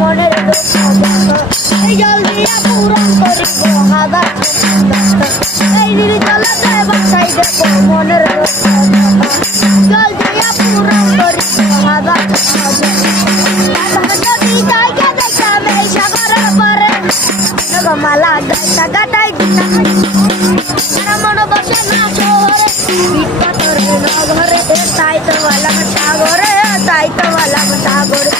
মনের এই জল দিয়া পূরণ করিব হাজার এই জলতে বাসাই দেব মনের জল দিয়া পূরণ করিব হাজার নদী জায়গা দেখলাম এই সাগরের পরে মালা গাইতা গাটাই দিতা মন বসে না শহরে বিপতরে নগরে তাই তো বললাম সাগরে তাই তো বললাম সাগরে